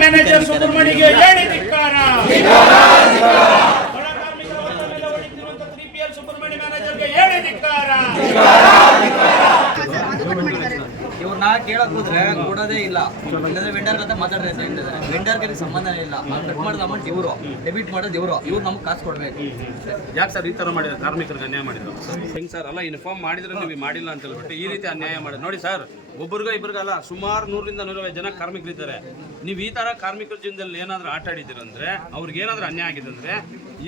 Manager ಸುಬ್ರಹ್ಮಣ್ಯಗೆ ಹೇಳಿ ಧಿಕ್ಕಾರ. ಸುಬ್ರಹ್ಮಣ್ಯ ಮ್ಯಾನೇಜರ್ಗೆ ಹೇಳಿ ಧಿಕ್ಕಾರ. ಇವ್ರನ್ನ ಕೇಳಕ್ ಹೋದ್ರೆ ಕೊಡೋದೇ ಇಲ್ಲ, ಇಲ್ಲಂದ್ರೆ ವೆಂಡರ್ ಅಂತ ಮಾತಾಡ್ರಿ ಅಂತ ಹೇಳ್ತಿದ್ದಾರೆ. ವೆಂಡರ್ಗೆ ಸಂಬಂಧನೇ ಇಲ್ಲ. ಕಟ್ ಮಾಡಿದ ಅಮೌಂಟ್ ಇವರು, ಡೆಬಿಟ್ ಮಾಡೋದು ಇವ್ರು ನಮ್ಗೆ ಕಾಸು ಕೊಡ್ಬೇಕು. ಯಾಕೆ ಸರ್ ಈ ಥರ ಮಾಡಿದ್ರು? ಕಾರ್ಮಿಕರಿಗೆ ಅನ್ಯಾಯ ಮಾಡಿದ್ರು ಹೆಂಗೆ ಸರ್? ಅಲ್ಲ, ಇನ್ಫಾರ್ಮ್ ಮಾಡಿದ್ರೆ ನೀವು ಮಾಡಿಲ್ಲ ಅಂತ ಹೇಳ್ಬಿಟ್ಟು ಈ ರೀತಿ ಅನ್ಯಾಯ ಮಾಡಿದ್ರು. ನೋಡಿ ಸರ್, ಒಬ್ಬರಿಗೂ ಇಬ್ಬರಿಗಲ್ಲ, ಸುಮಾರು 100ರಿಂದ 150 ಜನ ಕಾರ್ಮಿಕರಿದ್ದಾರೆ. ನೀವು ಈ ಥರ ಕಾರ್ಮಿಕರ ಜೀವನದಲ್ಲಿ ಏನಾದರೂ ಆಟ ಆಡಿದ್ದೀರಂದ್ರೆ, ಅವ್ರಿಗೆ ಏನಾದರೂ ಅನ್ಯಾಯ ಆಗಿದೆ ಅಂದರೆ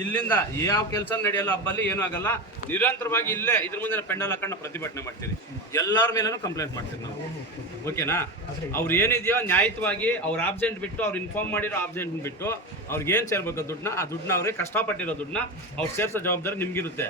ಇಲ್ಲಿಂದ ಯಾವ ಕೆಲಸ ನಡೆಯಲ್ಲ, ಹಬ್ಬಲ್ಲಿ ಏನೂ ಆಗಲ್ಲ. ನಿರಂತರವಾಗಿ ಇಲ್ಲೇ ಇದ್ರ ಮುಂದೆ ಪೆಂಡಲ್ ಹಾಕೊಂಡು ಪ್ರತಿಭಟನೆ ಮಾಡ್ತೀರಿ, ಎಲ್ಲರ ಮೇಲೂ ಕಂಪ್ಲೇಂಟ್ ಮಾಡ್ತೀರಿ ನಾವು. ಓಕೆನಾ? ಅವ್ರು ಏನಿದೆಯೋ ನ್ಯಾಯಯುತವಾಗಿ ಅವ್ರು ಆಬ್ಸೆಂಟ್ ಬಿಟ್ಟು, ಅವ್ರು ಇನ್ಫಾರ್ಮ್ ಮಾಡಿರೋ ಆಬ್ಸೆಂಟ್ ಬಿಟ್ಟು ಅವ್ರಿಗೆ ಏನು ಸೇರ್ಬೇಕು ದುಡ್ಡನ್ನ, ಆ ದುಡ್ಡನ್ನ ಅವ್ರಿಗೆ ಕಷ್ಟಪಟ್ಟಿರೋ ದುಡ್ಡನ್ನ ಅವ್ರು ಸೇರಿಸೋ ಜವಾಬ್ದಾರಿ ನಿಮ್ಗಿರುತ್ತೆ.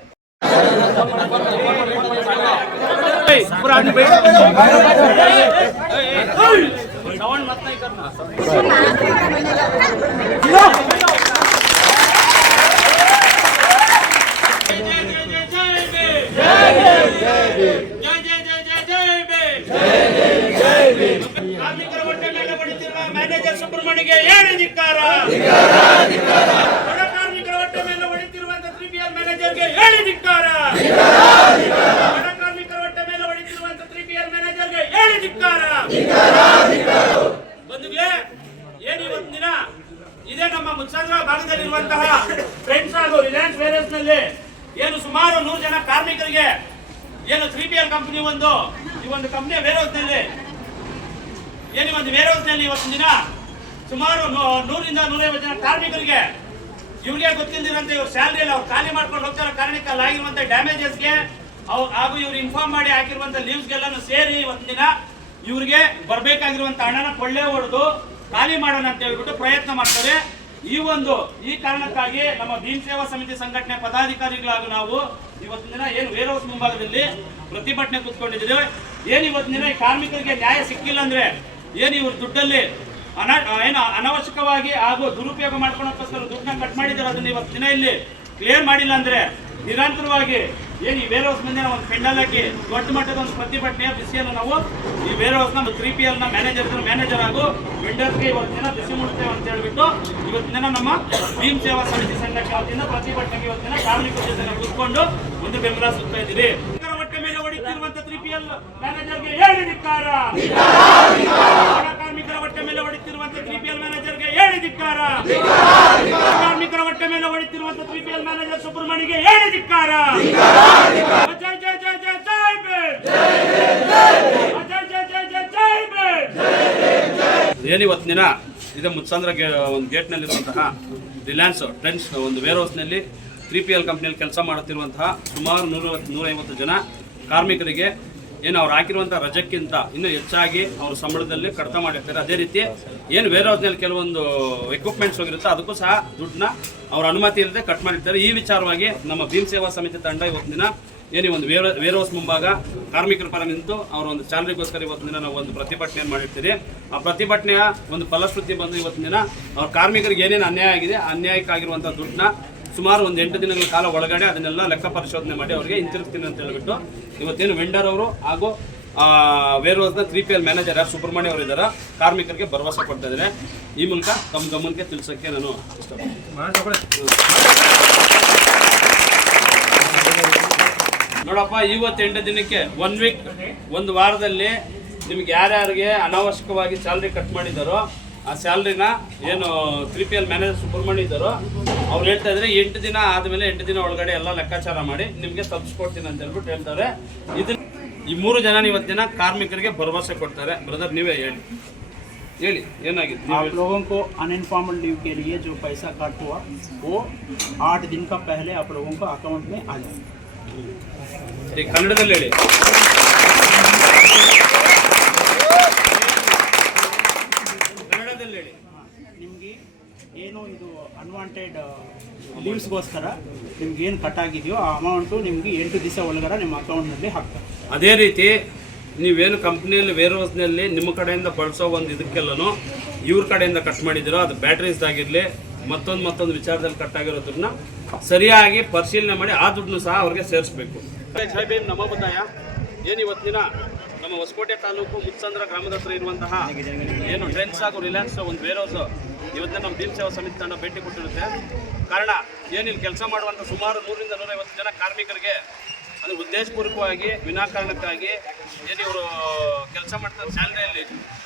ಕಾರ್ಮಿಕರ ಹೊಟ್ಟೆ ಮೇಲೆ ಹೊಡಿತಿರುವ ಮ್ಯಾನೇಜರ್ ಸುಬ್ರಹ್ಮಣ್ಯಗೆ ಹೇಳಿ ಧಿಕ್ಕಾರ. ಬಡ ಕಾರ್ಮಿಕರ ಹೊಟ್ಟೆ ಮೇಲೆ ಹೊಡಿತಿರುವಂತ 3PL ಮ್ಯಾನೇಜರ್ಗೆ ಹೇಳಿ ಧಿಕ್ಕಾರ. ಬಡ ಕಾರ್ಮಿಕರ ಹೊಟ್ಟೆ ಮೇಲೆ ಹೊಡಿತಿರುವಂತ 3PL ಮ್ಯಾನೇಜರ್ಗೆ ಹೇಳಿ ಧಿಕ್ಕಾರ. ಬಂಧುಗಳೇ, ಏನು ಇವತ್ತು ದಿನ ಇದೇ ನಮ್ಮ ಮುತ್ಸಂದ್ರ ಭಾಗದಲ್ಲಿರುವಂತಹ ಫ್ರೆಂಡ್ಸ್ ಹಾಗೂ ರಿಲಯನ್ಸ್ ವೇರಸ್ ನಲ್ಲಿ ಏನು ಸುಮಾರು 100 ಜನ ಕಾರ್ಮಿಕರಿಗೆ ಏನು 3PL ಕಂಪನಿ ಈ ಒಂದು ಕಂಪನಿಯ ವೇರ್ಹೌಸ್ ನಲ್ಲಿ ಇವತ್ತಿನ ದಿನ ಸುಮಾರು 100ರಿಂದ 150 ಜನ ಕಾರ್ಮಿಕರಿಗೆ ಇವ್ರಿಗೆ ಗೊತ್ತಿಲ್ಲದಿರಂತೆ ಇವ್ರ ಸ್ಯಾಲರಿಯಲ್ಲಿ ಅವ್ರು ಖಾಲಿ ಮಾಡ್ಕೊಂಡು ಹೋಗ್ತಾರ ಕಾರಣಕ್ಕೆ ಆಗಿರುವಂತ ಡ್ಯಾಮೇಜಸ್ಗೆ ಹಾಗೂ ಇವ್ರು ಇನ್ಫಾರ್ಮ್ ಮಾಡಿ ಹಾಕಿರುವಂತ ಲೀವ್ಸ್ಗೆಲ್ಲಾನು ಸೇರಿ ಇವತ್ತಿನ ದಿನ ಇವ್ರಿಗೆ ಬರ್ಬೇಕಾಗಿರುವಂತ ಹಣನ ಕೊಳ್ಳೆ ಹೊಡೆದು ಖಾಲಿ ಮಾಡೋಣ ಅಂತ ಹೇಳ್ಬಿಟ್ಟು ಪ್ರಯತ್ನ ಮಾಡ್ತಾರೆ. ಈ ಕಾರಣಕ್ಕಾಗಿ ನಮ್ಮ ಭೀಮ್ ಸೇವಾ ಸಮಿತಿ ಸಂಘಟನೆ ಪದಾಧಿಕಾರಿಗಳಾಗಿ ನಾವು ಇವತ್ತಿನ ದಿನ ಏನು ವೇರ್ಹೌಸ್ ಮುಂಭಾಗದಲ್ಲಿ ಪ್ರತಿಭಟನೆ ಕೂತ್ಕೊಂಡಿದ್ದೇವೆ. ಏನು ಇವತ್ತಿನ ದಿನ ಈ ಕಾರ್ಮಿಕರಿಗೆ ನ್ಯಾಯ ಸಿಕ್ಕಿಲ್ಲ ಅಂದ್ರೆ, ಏನು ಇವ್ರ ದುಡ್ಡಲ್ಲಿ ಅನವಶ್ಯಕವಾಗಿ ಹಾಗೂ ದುರುಪಯೋಗ ಮಾಡ್ಕೊಳ್ಳೋಕ್ಕೋಸ್ಕರ ದುಡ್ಡನ್ನ ಕಟ್ ಮಾಡಿದ್ದಾರೆ, ಅದನ್ನ ಇವತ್ತು ದಿನ ಇಲ್ಲಿ ಕ್ಲಿಯರ್ ಮಾಡಿಲ್ಲ ಅಂದ್ರೆ ನಿರಂತರವಾಗಿ ಏನು ಈ ವೇರ್ಹೌಸ್ ಮುಂದೆ ಒಂದು ಪೆಂಡಲ್ ಹಾಕಿ ದೊಡ್ಡ ಮಟ್ಟದ ಒಂದು ಪ್ರತಿಭಟನೆಯ ಬಿಸಿಯನ್ನು ನಾವು ಈ ವೇರ್ಹೌಸ್ನ 3PL ನ ಮ್ಯಾನೇಜರ್ ಹಾಗೂ ವೆಂಡರ್ಸ್ಗೆ ಇವತ್ತು ದಿನ ಬಿಸಿ ಮುಡ್ತೇವೆ ಅಂತ ಹೇಳ್ಬಿಟ್ಟು ಇವತ್ತಿನ ದಿನ ನಮ್ಮ ಭೀಮ್ ಸೇವಾ ಸಮಿತಿ ಸಂಘಟನೆ ವತಿಯಿಂದ ಪ್ರತಿಭಟನೆಗೆ ಇವತ್ತಿನ ಕಾರ್ಮಿಕರ ಜೊತೆ ಕೂತ್ಕೊಂಡು ಒಂದು ಬೆಂಬಲ ಸುತ್ತಾ ಇದ್ದೀರಿ. ಹೊಟ್ಟೆ ಮೇಲೆ ಹೊಡಿತಿರುವಂತ 3PL ಮ್ಯಾನೇಜರ್ಗೆ ಹೇಳಿ ಧಿಕ್ಕಾರ. ಕಾರ್ಮಿಕರ ಹೊಟ್ಟೆ ಮೇಲೆ ಹೊಡಿತಿರುವಂತ 3PL ಮ್ಯಾನೇಜರ್ಗೆ ಹೇಳಿ ಧಿಕ್ಕಾರ. ಕಾರ್ಮಿಕರ ಹೊಟ್ಟೆ ಮೇಲೆ ಹೊಡಿತಿರುವಂತ 3PL ಮ್ಯಾನೇಜರ್ ಸುಬ್ರಹ್ಮಣ್ಯಗೆ ಹೇಳಿ ಧಿಕ್ಕಾರ. ಜೈ ಜೈ ಜೈ ಜೈ ಜೈ ಭೀಮ್. ಜೈ ಜೈ ಜೈ ಜೈ ಜೈ ಭೀಮ್. ಏನು ಇವತ್ತಿನ ದಿನ ಇದೇ ಮುತ್ಸಂದ್ರ ಒಂದು ಗೇಟ್ನಲ್ಲಿರುವಂತಹ ರಿಲಯನ್ಸ್ ಟ್ರೆಂಡ್ಸ್ ಒಂದು ವೇರ್ಹೌಸ್ನಲ್ಲಿ 3PL ಕಂಪ್ನಿಯಲ್ಲಿ ಕೆಲಸ ಮಾಡುತ್ತಿರುವಂತಹ ಸುಮಾರು 150 ಜನ ಕಾರ್ಮಿಕರಿಗೆ ಏನು ಅವ್ರು ಹಾಕಿರುವಂಥ ರಜಕ್ಕಿಂತ ಇನ್ನೂ ಹೆಚ್ಚಾಗಿ ಅವ್ರ ಸಂಬಳದಲ್ಲಿ ಕಡಿತ ಮಾಡಿರ್ತಾರೆ. ಅದೇ ರೀತಿ ಏನು ವೇರ್ಹೌಸ್ನಲ್ಲಿ ಕೆಲವೊಂದು ಎಕ್ವಿಪ್ಮೆಂಟ್ಸ್ ಹೋಗಿರುತ್ತೆ, ಅದಕ್ಕೂ ಸಹ ದುಡ್ಡನ್ನ ಅವ್ರ ಅನುಮತಿ ಇಲ್ಲದೆ ಕಟ್ ಮಾಡಿರ್ತಾರೆ. ಈ ವಿಚಾರವಾಗಿ ನಮ್ಮ ಭೀಮ್ ಸೇವಾ ಸಮಿತಿ ತಂಡ ಇವತ್ತಿನ ದಿನ ಏನು ಒಂದು ವೇರ್ಹೌಸ್ ಮುಂಭಾಗ ಕಾರ್ಮಿಕರ ಪರ ನಿಂತು ಅವರ ಒಂದು ಸ್ಯಾಲರಿಗೋಸ್ಕರ ಇವತ್ತಿನ ದಿನ ನಾವು ಒಂದು ಪ್ರತಿಭಟನೆಯನ್ನು ಮಾಡಿರ್ತೀವಿ. ಆ ಪ್ರತಿಭಟನೆಯ ಒಂದು ಫಲಶ್ರುತಿ ಬಂದು ಇವತ್ತಿನ ದಿನ ಅವ್ರ ಕಾರ್ಮಿಕರಿಗೆ ಏನೇನು ಅನ್ಯಾಯ ಆಗಿದೆ, ಅನ್ಯಾಯಕ್ಕಾಗಿರುವಂಥ ದುಡ್ಡನ್ನ ಸುಮಾರು ಒಂದು 8 ದಿನಗಳ ಕಾಲ ಒಳಗಡೆ ಅದನ್ನೆಲ್ಲ ಲೆಕ್ಕ ಪರಿಶೋಧನೆ ಮಾಡಿ ಅವರಿಗೆ ಹಿಂತಿರುಗ್ತೀನಿ ಅಂತ ಹೇಳ್ಬಿಟ್ಟು ಇವತ್ತೇನು ವೆಂಡರ್ ಅವರು ಹಾಗೂ ವೇರ್ಹೌಸ್ನ 3PL ಮ್ಯಾನೇಜರ್ ಯಾರು ಸುಬ್ರಹ್ಮಣ್ಯ ಅವರು ಇದ್ದಾರೆ, ಕಾರ್ಮಿಕರಿಗೆ ಭರವಸೆ ಕೊಡ್ತಾ ಇದ್ದಾರೆ. ಈ ಮೂಲಕ ತಮ್ಮ ಗಮನಕ್ಕೆ ತಿಳಿಸೋಕ್ಕೆ ನಾನು ಇಷ್ಟಪಡ್ತೀನಿ. ನೋಡಪ್ಪ, ಇವತ್ತು 8 ದಿನಕ್ಕೆ 1 ವೀಕ್, ಒಂದು ವಾರದಲ್ಲಿ ನಿಮ್ಗೆ ಯಾರ್ಯಾರಿಗೆ ಅನಾವಶ್ಯಕವಾಗಿ ಸ್ಯಾಲ್ರಿ ಕಟ್ ಮಾಡಿದ್ದಾರೋ ಆ ಸ್ಯಾಲ್ರಿನ ಏನು 3PL ಮ್ಯಾನೇಜರ್ ಸುಬ್ರಹ್ಮಣ್ಯ ಇದ್ದಾರೋ ಅವ್ರು ಹೇಳ್ತಾ ಇದ್ದಾರೆ 8 ದಿನ ಆದಮೇಲೆ 8 ದಿನ ಒಳಗಡೆ ಎಲ್ಲ ಲೆಕ್ಕಾಚಾರ ಮಾಡಿ ನಿಮಗೆ ತಲುಪಿಸ್ಕೊಡ್ತೀನಿ ಅಂತ ಹೇಳ್ಬಿಟ್ಟು ಹೇಳ್ತಾರೆ. ಇದನ್ನ ಈ 3 ಜನ ಇವತ್ತಿನ ಕಾರ್ಮಿಕರಿಗೆ ಭರವಸೆ ಕೊಡ್ತಾರೆ. ಬ್ರದರ್, ನೀವೇ ಹೇಳಿ ಏನಾಗಿದೆ? आप लोगों को अनइन्फॉर्मल लीव के लिए जो पैसा कट हुआ वो 8 दिन का पहले आप लोगों को अकाउंट में आ जाएगा. ಕನ್ನಡದಲ್ಲಿ ಹೇಳಿ. ನಿಮಗೆ ಏನು ಇದು ಅನ್ವಾಂಟೆಡ್ ಲೀವ್ಸ್ಗೋಸ್ಕರ ನಿಮ್ಗೆ ಏನು ಕಟ್ ಆಗಿದೆಯೋ ಆ ಅಮೌಂಟು ನಿಮಗೆ 8 ದಿವಸ ಒಳಗಡೆ ನಿಮ್ಮ ಅಕೌಂಟ್ನಲ್ಲಿ ಹಾಕ್ತಾರೆ. ಅದೇ ರೀತಿ ನೀವೇನು ಕಂಪ್ನಿಯಲ್ಲಿ ವೇರ್ಹೌಸ್ನಲ್ಲಿ ನಿಮ್ಮ ಕಡೆಯಿಂದ ಬಳಸೋ ಒಂದು ಇದಕ್ಕೆಲ್ಲನೂ ಇವ್ರ ಕಡೆಯಿಂದ ಕಟ್ ಮಾಡಿದಿರೋ, ಅದು ಬ್ಯಾಟ್ರೀಸ್ ಆಗಿರಲಿ, ಮತ್ತೊಂದು ವಿಚಾರದಲ್ಲಿ ಕಟ್ಟಾಗಿರೋ ದುಡ್ಡನ್ನ ಸರಿಯಾಗಿ ಪರಿಶೀಲನೆ ಮಾಡಿ ಆ ದುಡ್ಡನ್ನು ಸಹ ಅವ್ರಿಗೆ ಸೇರಿಸಬೇಕು. ಜೈ ಭೀಮ್ ನಮೋ ಬುದ್ಧಾಯ. ಏನು ಇವತ್ತಿನ ನಮ್ಮ ಹೊಸಕೋಟೆ ತಾಲೂಕು ಮುತ್ಸಂದ್ರ ಗ್ರಾಮದ ಹತ್ರ ಇರುವಂತಹ ಏನು ಟ್ರೆಂಡ್ಸ್ ಹಾಗೂ ರಿಲಯನ್ಸ್ ಒಂದು ವೇರ್ ಹೌಸ್ ಇವತ್ತಿನ ನಮ್ಮ ಭೀಮ್ ಸೇವಾ ಸಮಿತಿ ತಂಡ ಭೇಟಿ ಕೊಟ್ಟಿರುತ್ತೆ. ಕಾರಣ ಏನಿಲ್ಲಿ ಕೆಲಸ ಮಾಡುವಂಥ ಸುಮಾರು 100 ರಿಂದ 150 ಜನ ಕಾರ್ಮಿಕರಿಗೆ ಅದು ಉದ್ದೇಶಪೂರ್ವಕವಾಗಿ ವಿನಾಕಾರಣಕ್ಕಾಗಿ ಏನು ಇವರು ಕೆಲಸ ಮಾಡ್ತಾರೆ ಸ್ಯಾಲರಿಯಲ್ಲಿ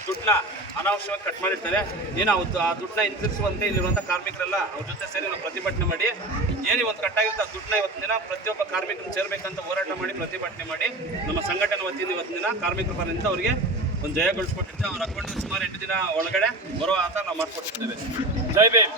ದುಡ್ಡನ್ನ ಅನಾವಶ್ಯವಾಗಿ ಕಟ್ ಮಾಡಿರ್ತಾರೆ. ಏನು ಆ ದುಡ್ಡನ್ನ ಹಿಂತಿರಿಸುವಂತೆ ಇಲ್ಲಿರುವಂಥ ಕಾರ್ಮಿಕರೆಲ್ಲ ಅವ್ರ ಜೊತೆ ಸೇರಿ ನಾವು ಪ್ರತಿಭಟನೆ ಮಾಡಿ ಏನು ಇವತ್ತು ಕಟ್ಟಾಗಿರುತ್ತೆ ಆ ದುಡ್ಡನ್ನ ಇವತ್ತಿನ ದಿನ ಪ್ರತಿಯೊಬ್ಬ ಕಾರ್ಮಿಕರನ್ನು ಸೇರಬೇಕಂತ ಹೋರಾಟ ಮಾಡಿ ಪ್ರತಿಭಟನೆ ಮಾಡಿ ನಮ್ಮ ಸಂಘಟನೆ ವತಿಯಿಂದ ಇವತ್ತಿನ ದಿನ ಕಾರ್ಮಿಕರ ಪರದಿಂದ ಅವರಿಗೆ ಒಂದು ಜಯಗೊಳಿಸ್ಕೊಟ್ಟಿರ್ತೇವೆ. ಅವ್ರ ಅಕೌಂಟ್ ಸುಮಾರು 8 ದಿನ ಒಳಗಡೆ ಬರೋ ಆತ ನಾವು ಮಾಡಿಕೊಟ್ಟಿದ್ದೇವೆ. ಜೈ ಭೀಮ್.